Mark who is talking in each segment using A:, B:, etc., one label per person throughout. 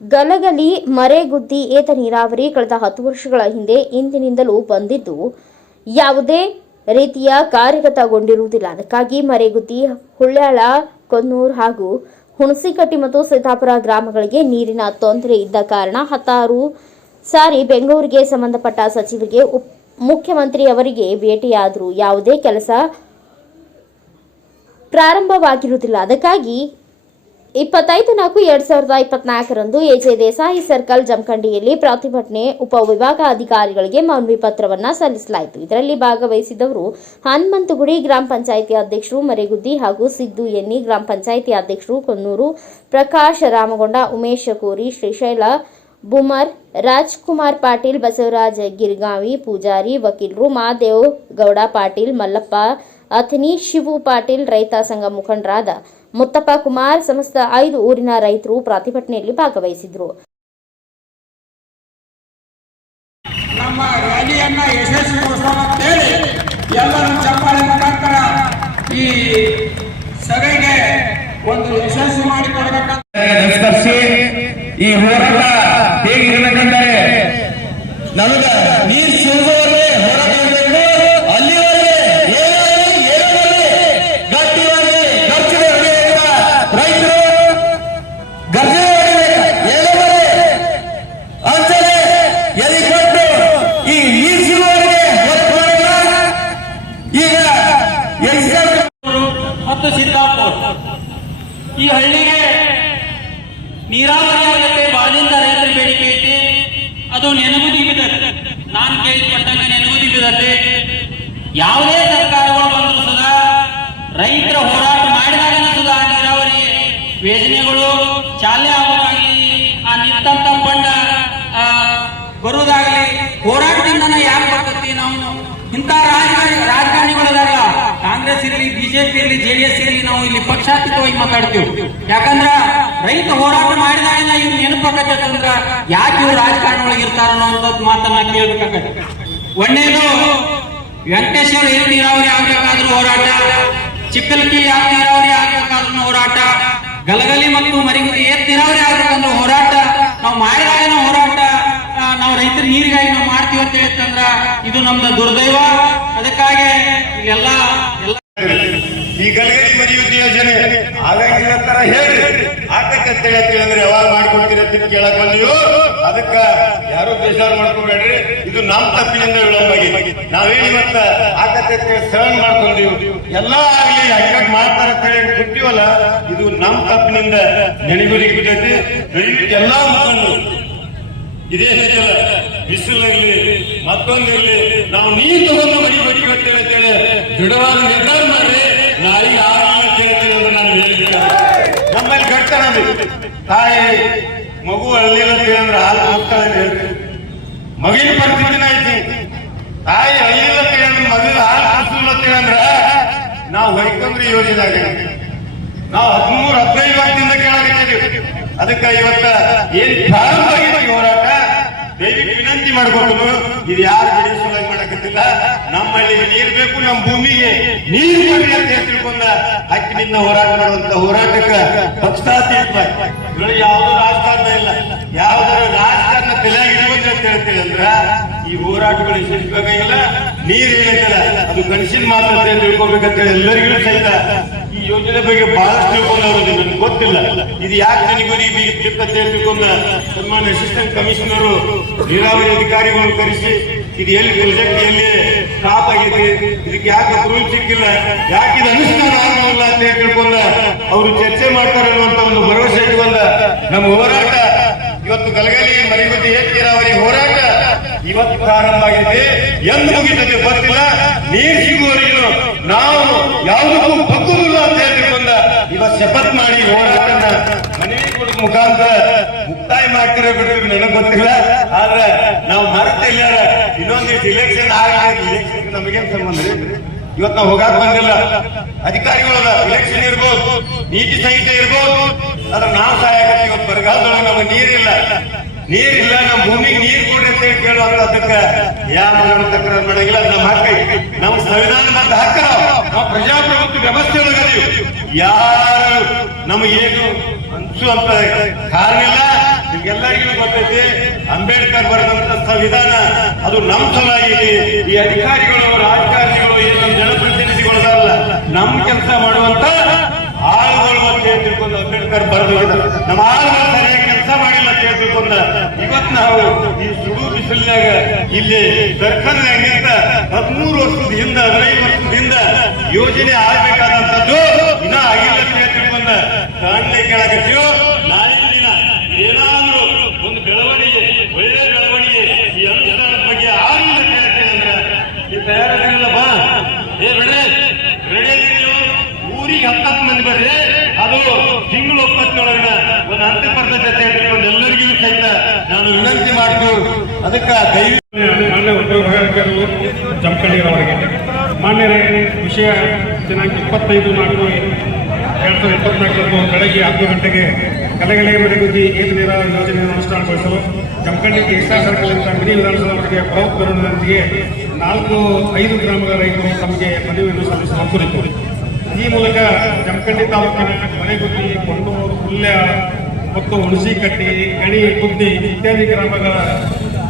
A: ಗಲಗಲಿ ಮರೆಗುದ್ದಿ, ಏತ ನೀರಾವರಿ ಕಳೆದ ಹತ್ತು ವರ್ಷಗಳ ಹಿಂದೆ ಇಂದಿನಿಂದಲೂ ಬಂದಿದ್ದು ಯಾವುದೇ ರೀತಿಯ ಕಾರ್ಯಗತಗೊಂಡಿರುವುದಿಲ್ಲ. ಅದಕ್ಕಾಗಿ ಮರೆಗುದ್ದಿ, ಹುಳ್ಯಾಳ, ಕೊನ್ನೂರ್ ಹಾಗೂ ಹುಣಸಿಕಟ್ಟಿ ಮತ್ತು ಸೀತಾಪುರ ಗ್ರಾಮಗಳಿಗೆ ನೀರಿನ ತೊಂದರೆ ಇದ್ದ ಕಾರಣ ಹತ್ತಾರು ಸಾರಿ ಬೆಂಗಳೂರಿಗೆ ಸಂಬಂಧಪಟ್ಟ ಸಚಿವರಿಗೆ ಉಪ್ ಮುಖ್ಯಮಂತ್ರಿ ಅವರಿಗೆ ಭೇಟಿಯಾದರೂ ಯಾವುದೇ ಕೆಲಸ ಪ್ರಾರಂಭವಾಗಿರುವುದಿಲ್ಲ. ಅದಕ್ಕಾಗಿ ಇಪ್ಪತ್ತೈದು ನಾಲ್ಕು ಎರಡ್ ಸಾವಿರದ ಇಪ್ಪತ್ನಾಲ್ಕರಂದು ಎಜೆ ದೇಸಾಯಿ ಸರ್ಕಲ್ ಜಮಖಂಡಿಯಲ್ಲಿ ಪ್ರತಿಭಟನೆ ಉಪವಿಭಾಗಾಧಿಕಾರಿಗಳಿಗೆ ಮನವಿ ಪತ್ರವನ್ನ ಸಲ್ಲಿಸಲಾಯಿತು. ಇದರಲ್ಲಿ ಭಾಗವಹಿಸಿದವರು ಹನುಮಂತಗುಡಿ ಗ್ರಾಮ ಪಂಚಾಯಿತಿ ಅಧ್ಯಕ್ಷರು ಮರೆಗುದ್ದಿ ಹಾಗೂ ಸಿದ್ದು ಎನ್ನಿ ಗ್ರಾಮ ಪಂಚಾಯಿತಿ ಅಧ್ಯಕ್ಷರು ಕೊನ್ನೂರು ಪ್ರಕಾಶ್ ರಾಮಗೊಂಡ, ಉಮೇಶ್ ಕೋರಿ, ಶ್ರೀಶೈಲ ಬುಮರ್ ರಾಜ್ಕುಮಾರ್ ಪಾಟೀಲ್, ಬಸವರಾಜ್ ಗಿರ್ಗಾವಿ, ಪೂಜಾರಿ, ವಕೀಲರು, ಮಾದೇವ್ ಗೌಡ ಪಾಟೀಲ್, ಮಲ್ಲಪ್ಪ ಅಥನಿ ಶಿವು ಪಾಟೀಲ್ ರೈತ ಸಂಘ ಮುಖಂಡರಾದ ಮುತ್ತಪ್ಪ ಕುಮಾರ್ ಸಮಸ್ತ ಐದು ಊರಿನ ರೈತರು ಪ್ರತಿಭಟನೆಯಲ್ಲಿ ಭಾಗವಹಿಸಿದ್ರು.
B: ನಮ್ಮ ರ್ಯಾಲಿಯನ್ನ ಯಶಸ್ವಿಗೊಳಿಸೋಣ ಅಂತೇಳಿ ಎಲ್ಲರೂ ಚಪ್ಪಾಳೆ ಮುಖಾಂತರ ಈ ಸಭೆಗೆ ಒಂದು ಯಶಸ್ವಿ ಮಾಡಿಕೊಡ್ಬೇಕಂತ
C: ನಿಷ್ಕರ್ಷಿ ಈ ಹೋರಾಟ ಹೇಗಿರ್ಬೇಕಂದರೆ ನಮಗ ನೀರ್ ಈ
D: ಹಳ್ಳಿಗೆ ನೀರಾವರಿ ಆಗತ್ತೆ ಬಾಳಿಂದ ರೈತರ ಬೇಡಿಕೆ ಐತಿ. ಅದು ನೆನಗುದಿ ಬಿದ್ದತೆ ನಾನು ಕೇಳಿಪಟ್ಟಂಗ ನೆನಗುದಿ ಬಿದ್ದತೆ ಯಾವುದೇ ಬಿಜೆಪಿ ಇರಲಿ ಜೆಡಿಎಸ್ ಇರಲಿ ನಾವು ಇಲ್ಲಿ ಪಕ್ಷಾತೀತವಾಗಿ ಮಾತಾಡ್ತೀವಿ. ಯಾಕಂದ್ರ ರೈತ ಹೋರಾಟ ಮಾಡಿದಾಗ ಇವ್ರು ನೆನಪಾಗತ್ತಂದ್ರ ಯಾಕೆ ಇವ್ರು ರಾಜಕಾರಣಗಳಿಗೆ ಇರ್ತಾರ ಅನ್ನೋದ್ ಮಾತನ್ನ ಕೇಳ್ಬೇಕಾಗತ್ತೆ. ಒಂದೇದು, ವೆಂಕಟೇಶ್ವರ ಏರು ನೀರಾವರಿ ಆಗ್ಬೇಕಾದ್ರೂ ಹೋರಾಟ, ಚಿಕ್ಕಲ್ಕಿ ಯಾವ ನೀರಾವರಿ ಆಗ್ಬೇಕಾದ್ರೂ ಹೋರಾಟ, ಗಲಗಲಿ ಮತ್ತು ಮರಿಗುದಿ ಏತ್ ನೀರಾವರಿ ಆಗ್ಬೇಕಂದ್ರೆ ಹೋರಾಟ, ನಾವು ಮಾಡಿದಾಗ ಹೋರಾಟ ನಾವು ರೈತರ ನೀರಿಗಾಗಿ ನಾವು ಮಾಡ್ತೀವಿ ಅಂತ ಹೇಳ್ತಂದ್ರ ಇದು ನಮ್ದು ದುರ್ದೈವ. ಅದಕ್ಕಾಗಿ ಇಲ್ಲೆಲ್ಲ ಎಲ್ಲ
C: ಈ ಗಲಗಲಿ ಮರಿಯುದ್ದ ಯೋಜನೆ. ಆಗಂಗಿಲ್ಲ ತರ ಹೇಳಿ ಆಕತ್ತೆ ಅಂತ ಹೇಳ್ತೀವಿ ಅಂದ್ರೆ ಯಾವಾಗ ಮಾಡ್ಕೊಡ್ತೀರಿ ಅಂತ ಕೇಳಕ್ ಬಂದೀವೋ. ಅದಕ್ಕ ಯಾರು ಬೇಜಾರು ಮಾಡ್ಕೋಬೇಡ್ರಿ. ಇದು ನಮ್ ತಪ್ಪಿನಿಂದ ವಿಳಂಬಾಗಿ ನಾವೇನ್ ಇವತ್ತ ಆಕತ್ತೆ ಅಂತ ಮಾಡ್ಕೊಂಡಿವಿ. ಎಲ್ಲಾ ಆಗ್ಲಿ ಹಂಗಾಗಿ ಮಾಡ್ತಾರ ಅಂತ ಹೇಳಿ ಕೊಟ್ಟಿವಲ್ಲ ಇದು ನಮ್ ತಪ್ಪಿನಿಂದ ನೆನಗುರಿಗೆ ಬಿಟ್ಟೈತಿ ದಯವಿಟ್ಟು ಎಲ್ಲಾ ಮುಖಂಡರು, ಇದೇ ಹೇಳ ಬಿಸಿಲಲ್ಲಿ ಮತ್ತೊಂದಿರಲಿ, ನಾವು ನೀರು ತಗೊಂಡು ಮನೆ ಬಡಿ ಕಟ್ಟೇವೆ ಅಂತೇಳಿ ದೃಢವಾದ ನಿರ್ಧಾರ ಮಾಡಿ ನಾಳೆಗೆ ಆಗಲ್ಲ ಕೇಳ್ತಿರೋದು ನಾನು ಹೇಳಿದ್ದೇನೆ. ನಮ್ಮಲ್ಲಿ ಗಟ್ಟನ ತಾಯಿ, ಮಗು ಅಳ್ಳಿಲ್ಲ ಅಂತ ಹೇಳಿದ್ರೆ ಹಾಲು ಹೋಗ್ತಾಳೆ ಅಂತ ಹೇಳ್ತೀವಿ ಮಗಿನ ಪರಿಸ್ಥಿತಿನ ಐತಿ ತಾಯಿ ಅಳ್ಳಿಲ್ಲ ಅಂತ ಮಗಿನ ಹಾಲು ಹಾಕಿಲ್ಲ ಅಂತ ಹೇಳಿದ್ರ ನಾವು ವೈಕಂಬ್ರಿ ಯೋಜನೆಯಾಗ ನಾವು ಹದಿಮೂರು, ಹದಿನೈದು ವರ್ಷದಿಂದ ಕೇಳಾಗಿದ್ದೀವಿ. ಅದಕ್ಕೆ ಇವತ್ತ ಏನ್ ಪ್ರಾರಂಭ ಹೋರಾಟ, ದಯವಿಟ್ಟು ವಿನಂತಿ ಮಾಡ್ಕೊಂಡು ಇದು ಯಾರು ಬಿಡಿಸುವಾಗಿ ನಮ್ಮಲ್ಲಿ ನೀರು ಬೇಕು ನಮ್ಮ ಭೂಮಿಗೆ ನೀರು ಬರ್ರಿ ಅಂತ ತಿಳ್ಕೊಂಡ ಹಕ್ಕಿನಿಂದ ಹೋರಾಟ ಮಾಡುವಂತ ಹೋರಾಟಕ್ಕೆ ಪಕ್ಷಾತೀತ ಯಾವುದೋ ರಾಜಕಾರಣ ಇಲ್ಲ. ಯಾವ್ದಾರ ರಾಜಕಾರಣ ತಲೆಯಾಗಿರ್ಬೇಕು ಅಂತ ಹೇಳ್ತೀವಿ ಅಂದ್ರ ಈ ಹೋರಾಟಗಳು ಯಶಸ್ವಿಯಾಗಿಲ್ಲ ನೀರ್ ಏನೈತಲ್ಲ ಅದು ಕನಸಿನ ಮಾತ್ರ ತಿಳ್ಕೊಬೇಕಂತ ಹೇಳಿ ಎಲ್ಲರಿಗೂ ಸಹಿತ ಈ ಯೋಜನೆ ಬಗ್ಗೆ ಬಹಳಷ್ಟು ತಿಳ್ಕೊಂಡವರು ನನಗೆ ಗೊತ್ತಿಲ್ಲ. ಇದು ಯಾಕೆ ನನಗೂ ಅಂತ ತಿಳ್ಕೊಂಡ ಸನ್ಮಾನ್ಯ ಅಸಿಸ್ಟೆಂಟ್ ಕಮಿಷನರು ನೀರಾವರಿ ಅಧಿಕಾರಿಗಳನ್ನು ಕರೆಸಿ ಇದು ಎಲ್ಲಿ ಪ್ರೊಜೆಕ್ಟ್ ಎಲ್ಲಿ ಸ್ಟಾಪ್ ಆಗಿದೆ ಇದಕ್ಕೆ ಯಾಕೆ ಅಪ್ರೂವಲ್ ಸಿಕ್ಕಿಲ್ಲ? ಯಾಕೆ ಇದು ಅನುಷ್ಠಾನ ಆಗಲ್ಲ ಅಂತ ತಿಳ್ಕೊಂಡ? ಅವರು ಚರ್ಚೆ ಮಾಡ್ತಾರೆ ಅನ್ನುವಂತ ಒಂದು ಭರವಸೆ ಇಟ್ಕೊಂಡ ನಮ್ಮ ಹೋರಾಟ. ಇವತ್ತು ಗಲಗಲಿ ಮರಿಗುದ್ದಿ ನೀರಾವರಿ ಹೋರಾಟ? ಇವತ್ತು ಪ್ರಾರಂಭ ಆಗಿದೆ ಎಂದು ಮುಗಿತದೆ ಗೊತ್ತಿಲ್ಲ. ನೀರು ಸಿಗುವವರೆಗೂ ನಾವು ಯಾವುದಕ್ಕೂ ಬಗ್ಗುದಿಲ್ಲ ಅಂತ ಹೇಳ್ಕೊಂಡ ಇವತ್ತು ಶಪಥ್ ಮಾಡಿ ಹೋರಾಟನ ಮನವಿ ಕೊಡೋ ಮುಖಾಂತರ ಮುಕ್ತಾಯ ಮಾಡ್ತಿರೋ ಬಿಡ್ತೀವಿ ನನಗೆ ಗೊತ್ತಿಲ್ಲ. ಆದ್ರೆ ನಾವು ಮರೆತಿಲ್ಲ. ಇನ್ನೊಂದಿಷ್ಟು ಇಲೆಕ್ಷನ್ ಆಗಿ ಇಲೆಕ್ಷನ್ ನಮಗೇನ್ ಸಂಬಂಧ ರೀ? ಇವತ್ತು ನಾವು ಹೋಗಾಕ್ ಬಂದಿಲ್ಲ. ಅಧಿಕಾರಿಗಳು ಇಲೆಕ್ಷನ್ ಇರ್ಬೋದು, ನೀತಿ ಸಂಹಿತೆ ಇರ್ಬೋದು, ಆದ್ರೆ ನಾವು ಸಹಾಯ ಬರಗಾಲದೊಳಗೆ ನಮಗೆ ನೀರಿಲ್ಲ ನೀರಿಲ್ಲ ನಮ್ಮ ಭೂಮಿಗೆ ನೀರು ಕೊಡ್ರಿ ಅಂತ ಹೇಳಿ ಕೇಳುವಂತದಕ್ಕ ಯಾವ ಮಗನ ಮಾಡಂಗಿಲ್ಲ. ನಮ್ಮ ಹಕ್ಕ. ನಮ್ಮ ಸಂವಿಧಾನ ಬಂದ ಹಕ್ಕ ನಾವು. ಪ್ರಜಾಪ್ರಭುತ್ವ ವ್ಯವಸ್ಥೆ ಯಾರು ನಮಗೇನು ಅನ್ಸುವಂತ ಕಾರಣ ಇಲ್ಲ. ನಿಮ್ಗೆಲ್ಲರಿಗೂ ಗೊತ್ತೈತಿ, ಅಂಬೇಡ್ಕರ್ ಬರೆದಂತ ಸಂವಿಧಾನ, ಅದು ನಮ್ ಸಲುವಾಗಿ ಈ ಅಧಿಕಾರಿಗಳು ರಾಜಕಾರಣಿಗಳು ಏನು ನಮ್ಮ ಜನಪ್ರತಿನಿಧಿಗಳಲ್ಲ ನಮ್ ಕೆಲಸ ಮಾಡುವಂತ ಆಳುಗಳು ಅಂತ ತಿಳ್ಕೊಂಡು ಅಂಬೇಡ್ಕರ್ ಬರೆದು ನಮ್ಮ ಆಳುಗಳು ಸರಿಯಾಗಿ ಕೆಲಸ ಮಾಡಿಲ್ಲ ಅಂತ ತಿಳ್ಕೊಂಡ? ಇವತ್ ನಾವು ಈ ಸುಡು ಬಿಸಿಲಿನಾಗ ಇಲ್ಲಿ ಸರ್ಕಲ್ನಾಗ ಹದಿಮೂರು ವರ್ಷದ ಹಿಂದ, ಹದಿನೈದು ವರ್ಷದ ಹಿಂದ ಯೋಜನೆ ಆಗ್ಬೇಕಾದಂತದ್ದು ಇನ್ನ ಆಗಿಲ್ಲ ಅಂತ ಹೇಳಿ ತಿಳ್ಕೊಂಡ? ಕಾಣಲೆ ಕೇಳಕತ್ತೀವೋ ಹತ್ತತ್ತು ಮಂದಿ ಬರ್ರಿ. ಅದು ತಿಂಗಳು ಒಪ್ಪತ್ತೊಳಗಿನ ಒಂದು ಅಂತ್ಯ ಪರ್ದ ಅಂತ ಹೇಳ್ಕೊಂಡು ಎಲ್ಲರಿಗೂ ಸಹಿತ ನಾನು ವಿನಂತಿ ಮಾಡಿದ್ರು ಅದಕ್ಕೆ ದಯವಿಟ್ಟು
E: ಮಾನ್ಯ ಉದ್ಯೋಗ ಜಮಖಂಡಿಯವರಿಗೆ ಮಾನ್ಯರೇ, ವಿಷಯ ದಿನಾಂಕ ಇಪ್ಪತ್ತೈದು ನಾಲ್ಕು, ಎರಡ್ ಸಾವಿರದ ಇಪ್ಪತ್ನಾಲ್ಕರಂದು ಬೆಳಗ್ಗೆ ಹತ್ತು ಗಂಟೆಗೆ ಕಲೆಗಳೆ ಮನೆಗುದ್ದಿ ಏತ ನೀರಾವರಿ ಯೋಜನೆಯನ್ನು ಅನುಷ್ಠಾನಗೊಳಿಸಲು ಜಮಖಂಡಿ ಎಸ್ಆ ಸರ್ಕಲ್ನಿಂದ ಮಿನಿ ವಿಧಾನಸಭೆಗೆ ಬೃಹತ್ ಮೆರವಣಿಗೆಯೊಂದಿಗೆ ನಾಲ್ಕು ಐದು ಗ್ರಾಮಗಳ ರೈತರು ತಮಗೆ ಮನವಿಯನ್ನು ಸಲ್ಲಿಸುವ ಕುರಿತು. ಈ ಮೂಲಕ ಜಮಖಂಡಿ ತಾಲೂಕಿನ ಮನೆಗುದ್ದಿ ಕೊಂಡೂರು ಹುಲ್ಯ ಮತ್ತು ಹುಣಸಿಕಟ್ಟಿ, ಗಣಿ, ಗುದ್ದಿ ಇತ್ಯಾದಿ ಗ್ರಾಮಗಳ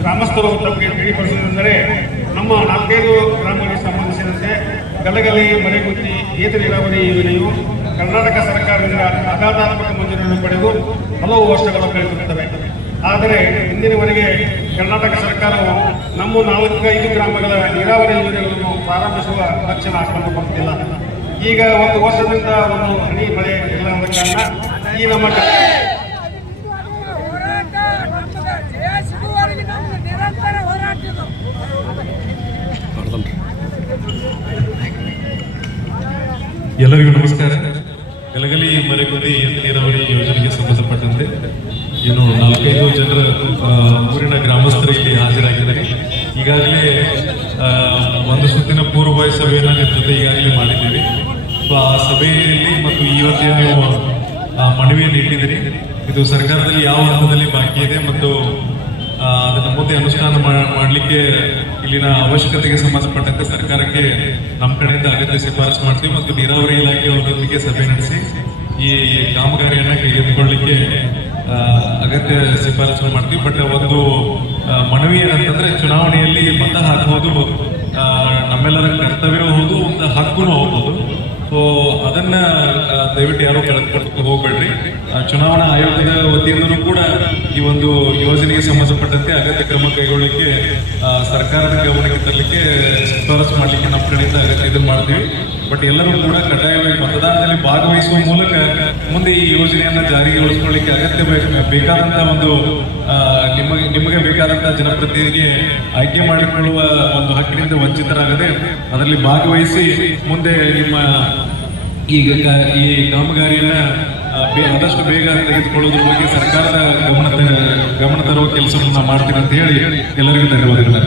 E: ಗ್ರಾಮಸ್ಥರು ತಮಗೆ ತಿಳಿಪಡಿಸಿದರೆ ನಮ್ಮ ನಾಲ್ಕೈದು ಗ್ರಾಮಗಳಿಗೆ ಸಂಬಂಧಿಸಿದಂತೆ ಗಲಗಲಿ ಮನೆಗುದ್ದಿ ಏತ ನೀರಾವರಿ ಯೋಜನೆಯು ಕರ್ನಾಟಕ ಸರ್ಕಾರದಿಂದ ಆಘಾತಾತ್ಮಕ ಮಂಜೂರಿಯನ್ನು ಪಡೆದು ಹಲವು ವರ್ಷಗಳು ಕಳೆದಿರುತ್ತವೆ ಆದರೆ ಇಂದಿನವರೆಗೆ ಕರ್ನಾಟಕ ಸರ್ಕಾರವು ನಮ್ಮ ನಾಲ್ಕೈದು ಗ್ರಾಮಗಳ ನೀರಾವರಿ ಯೋಜನೆಗಳನ್ನು ಪ್ರಾರಂಭಿಸುವ ಲಕ್ಷಣ ಕಂಡುಬರುತ್ತಿಲ್ಲ. ಈಗ ಒಂದು ವರ್ಷದಿಂದ ಒಂದು ಹನಿ ಮಳೆ ಇಲ್ಲದ ಕಾರಣ ಈ ನಮ್ಮ
F: ಎಲ್ಲರಿಗೂ ನಮಸ್ಕಾರ. ಎಲಗಲಿ ಮರೆಗುದಿ ನೀರಾವರಿ ಯೋಜನೆಗೆ ಸಂಬಂಧಪಟ್ಟಂತೆ ಇನ್ನು ನಾಲ್ಕೈದು ಜನರ ಊರಿನ ಗ್ರಾಮಸ್ಥರು ಇಲ್ಲಿ ಹಾಜರಾಗಿದ್ದಾರೆ. ಈಗಾಗಲೇ ಒಂದು ಸುತ್ತಿನ ಪೂರ್ವಭಾವಿ ಸಭೆಯನ್ನು ನಿಮ್ಮ ಜೊತೆ ಈಗಾಗಲೇ ಮಾಡಿದ್ದೀವಿ. ಆ ಸಭೆಯಲ್ಲಿ ಮತ್ತು ಇವತ್ತೇ ನೀವು ಮನವಿಯನ್ನು ಇಟ್ಟಿದ್ದೀರಿ. ಇದು ಸರ್ಕಾರದಲ್ಲಿ ಯಾವ ಹಂತದಲ್ಲಿ ಬಾಕಿ ಇದೆ ಮತ್ತು ಅದನ್ನು ಮುಂದೆ ಅನುಷ್ಠಾನ ಮಾಡಲಿಕ್ಕೆ ಇಲ್ಲಿನ ಅವಶ್ಯಕತೆಗೆ ಸಂಬಂಧಪಟ್ಟಂತೆ ಸರ್ಕಾರಕ್ಕೆ ನಮ್ಮ ಕಡೆಯಿಂದ ಅಗತ್ಯ ಶಿಫಾರಸು ಮಾಡ್ತೀವಿ ಮತ್ತು ನೀರಾವರಿ ಇಲಾಖೆಯವರೊಂದಿಗೆ ಸಭೆ ನಡೆಸಿ ಈ ಕಾಮಗಾರಿಯನ್ನು ಕೈಗೆತ್ತಿಕೊಳ್ಳಲಿಕ್ಕೆ ಅಗತ್ಯ ಶಿಫಾರಸು ಮಾಡ್ತೀವಿ. ಬಟ್ ಒಂದು ಮನವಿ ಏನಂತಂದ್ರೆ, ಚುನಾವಣೆಯಲ್ಲಿ ಮತ ಹಾಕುವುದು ನಮ್ಮೆಲ್ಲರ ಕರ್ತವ್ಯವೂ ಹೌದು ಒಂದು ಹಕ್ಕೂ ಹೌದು ಸೊ ಅದನ್ನ ದಯವಿಟ್ಟು ಯಾರು ಕಳೆದುಕೊಂಡು ಹೋಗ್ಬೇಡ್ರಿ. ಚುನಾವಣಾ ಆಯೋಗದ ವತಿಯಿಂದಲೂ ಕೂಡ ಈ ಒಂದು ಯೋಜನೆಗೆ ಸಂಬಂಧಪಟ್ಟಂತೆ ಅಗತ್ಯ ಕ್ರಮ ಕೈಗೊಳ್ಳಲಿಕ್ಕೆ ಸರ್ಕಾರದ ಗಮನಕ್ಕೆ ತರಲಿಕ್ಕೆ ಶಿಫಾರಸು ಮಾಡಲಿಕ್ಕೆ ನಮ್ಮ ಕಡೆಯಿಂದ ಅಗತ್ಯ ಇದನ್ನು ಮಾಡ್ತೀವಿ. ಬಟ್ ಎಲ್ಲರೂ ಕೂಡ ಕಡ್ಡಾಯವಾಗಿ ಮತದಾನದಲ್ಲಿ ಭಾಗವಹಿಸುವ ಮೂಲಕ ಮುಂದೆ ಈ ಯೋಜನೆಯನ್ನ ಜಾರಿಗೊಳಿಸಿಕೊಳ್ಳಿಕ್ಕೆ ಅಗತ್ಯ ಬೇ- ಬೇಕಾದಂತ ಒಂದು ನಿಮಗೆ ನಿಮಗೆ ಬೇಕಾದಂತಹ ಜನಪ್ರತಿನಿಧಿಗೆ ಆಯ್ಕೆ ಮಾಡಿಕೊಳ್ಳುವ ಒಂದು ಹಕ್ಕಿನಿಂದ ವಂಚಿತರಾಗದೆ ಅದರಲ್ಲಿ ಭಾಗವಹಿಸಿ ಮುಂದೆ ನಿಮ್ಮ ಈಗ ಈ ಕಾಮಗಾರಿಯನ್ನ ಆದಷ್ಟು ಬೇಗ ತೆಗೆದುಕೊಳ್ಳೋದ್ರ ಬಗ್ಗೆ ಸರ್ಕಾರದ ಗಮನ ಗಮನ ತರುವ ಕೆಲಸವನ್ನು ಮಾಡ್ತೀನಿ ಅಂತ ಹೇಳಿ ಎಲ್ಲರಿಗೂ ಧನ್ಯವಾದಗಳು.